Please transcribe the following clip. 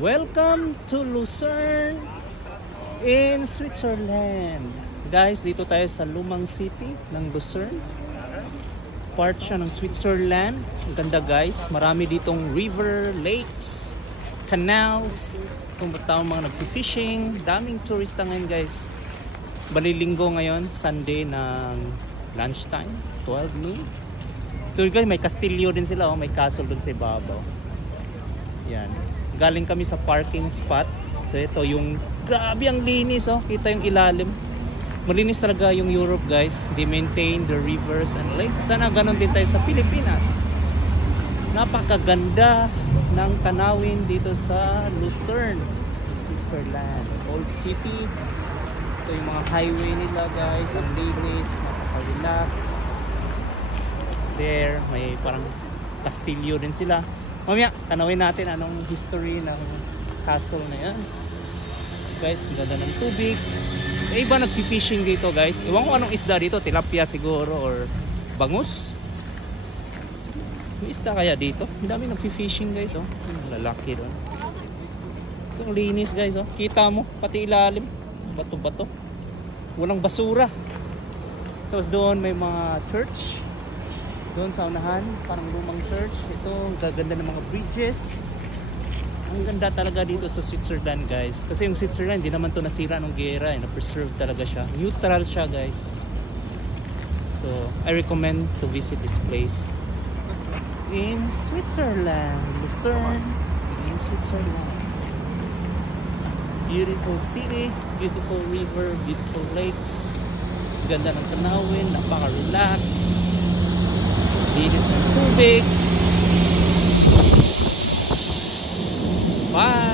Welcome to Lucerne in Switzerland. Guys, dito tayo sa lumang city ng Lucerne. Part siya ng Switzerland. Ang ganda guys, marami ditong river, lakes, canals. Kung ba't tao mga nag-fishing, daming turista ngayon guys. Balilinggo ngayon, Sunday ng lunchtime, 12 noon. Ito guys, may kastilyo din sila, oh. May castle dun sa ibabaw. Yan. Galing kami sa parking spot. So ito yung grabe ang linis, oh. Kita yung ilalim. Malinis talaga yung Europe guys. They maintain the rivers and lakes. Sana ganun din tayo sa Pilipinas. Napakaganda ng tanawin dito sa Lucerne, Switzerland. Old city. Ito yung mga highway nila guys. Ang linis, napaka-relax. There, may parang kastilyo din sila. Mamaya, tanawin natin anong history ng castle na yan. Guys, ang ganda ng tubig. May iba nag-fishing dito guys. Iwan ko anong isda dito. Tilapia siguro or bangus. May isda kaya dito. Ang dami nag-fishing guys. Oh. Lalaki doon. Itong linis guys. Oh. Kita mo, pati ilalim. Bato-bato. Walang basura. Tapos doon may mga church. Doon sa unahan, parang lumang church. Ito, ang gaganda ng mga bridges. Ang ganda talaga dito sa Switzerland guys. Kasi yung Switzerland, hindi naman to nasira ng gera. Na-preserve talaga siya. Neutral siya guys. So, I recommend to visit this place. In Switzerland. Lucerne in Switzerland. Beautiful city, beautiful river, beautiful lakes. Ganda ng tanawin, napaka-relax. Linis ng tubig. Bye!